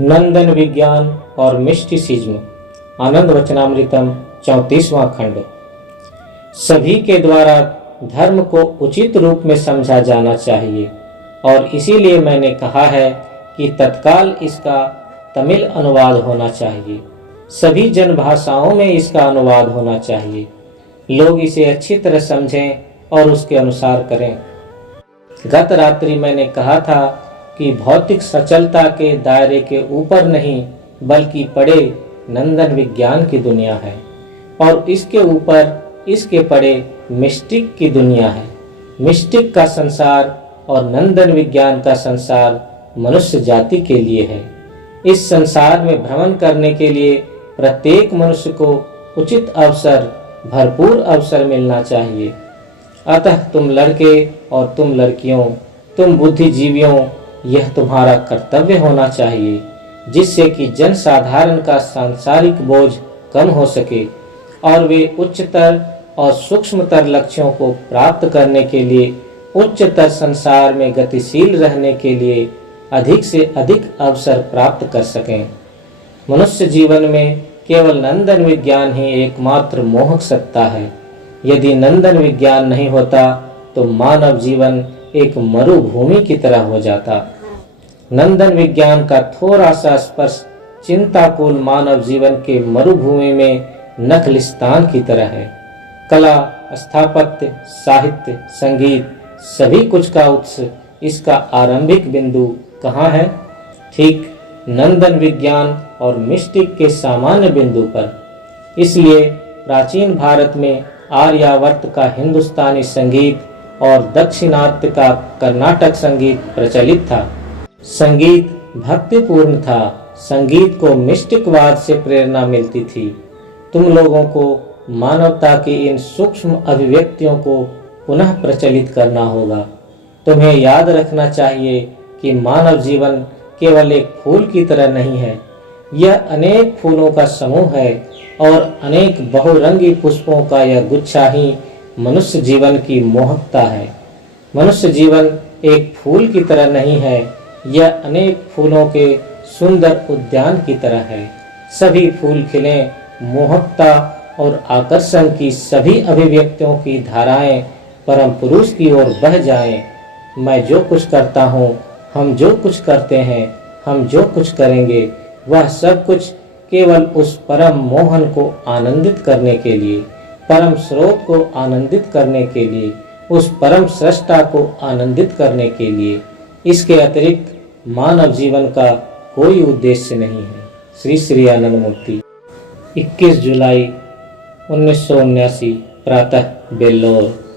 नंदन विज्ञान और मिस्टिसिज्म, आनंद वचनामृतम 34वां खंड। सभी के द्वारा धर्म को उचित रूप में समझा जाना चाहिए और इसीलिए मैंने कहा है कि तत्काल इसका तमिल अनुवाद होना चाहिए। सभी जन भाषाओं में इसका अनुवाद होना चाहिए। लोग इसे अच्छी तरह समझें और उसके अनुसार करें। गत रात्रि मैंने कहा था कि भौतिक सचलता के दायरे के ऊपर नहीं बल्कि पड़े नंदन विज्ञान की दुनिया है और इसके ऊपर इसके पड़े मिस्टिक की दुनिया है। मिस्टिक का संसार और नंदन विज्ञान का संसार मनुष्य जाति के लिए है। इस संसार में भ्रमण करने के लिए प्रत्येक मनुष्य को उचित अवसर, भरपूर अवसर मिलना चाहिए। अतः तुम लड़के और तुम लड़कियों, तुम बुद्धिजीवियों, यह तुम्हारा कर्तव्य होना चाहिए जिससे कि जन साधारण का सांसारिक बोझ कम हो सके और वे उच्चतर और सूक्ष्मतर लक्ष्यों को प्राप्त करने के लिए, उच्चतर संसार में गतिशील रहने के लिए अधिक से अधिक अवसर प्राप्त कर सकें। मनुष्य जीवन में केवल नंदन विज्ञान ही एकमात्र मोहक सत्ता है। यदि नंदन विज्ञान नहीं होता तो मानव जीवन एक मरुभूमि की तरह हो जाता। नंदन विज्ञान का थोड़ा सा स्पर्श चिंताकुल मानव जीवन के मरुभूमि में नखलिस्तान की तरह है। कला, स्थापत्य, साहित्य, संगीत, सभी कुछ का उत्स, इसका आरंभिक बिंदु कहाँ है? ठीक नंदन विज्ञान और मिस्टिक के सामान्य बिंदु पर। इसलिए प्राचीन भारत में आर्यावर्त का हिंदुस्तानी संगीत और दक्षिणात्य का कर्नाटक संगीत प्रचलित था। संगीत भक्तिपूर्ण था। संगीत को मिस्टिकवाद से प्रेरणा मिलती थी। तुम लोगों को मानवता की इन सूक्ष्म अभिव्यक्तियों को पुनः प्रचलित करना होगा। तुम्हें याद रखना चाहिए कि मानव जीवन केवल एक फूल की तरह नहीं है। यह अनेक फूलों का समूह है और अनेक बहुरंगी पुष्पों का यह गुच्छा ही मनुष्य जीवन की मोहकता है। मनुष्य जीवन एक फूल की तरह नहीं है, यह अनेक फूलों के सुंदर उद्यान की तरह है। सभी फूल खिलें, मोहकता और आकर्षण की सभी अभिव्यक्तियों की धाराएं परम पुरुष की ओर बह जाएं। मैं जो कुछ करता हूँ, हम जो कुछ करते हैं, हम जो कुछ करेंगे, वह सब कुछ केवल उस परम मोहन को आनंदित करने के लिए, परम स्रोत को आनंदित करने के लिए, उस परम सृष्टा को आनंदित करने के लिए। इसके अतिरिक्त मानव जीवन का कोई उद्देश्य नहीं है। श्री श्री आनंद मूर्ति। 21 जुलाई 1979 प्रातः बेल्लोर।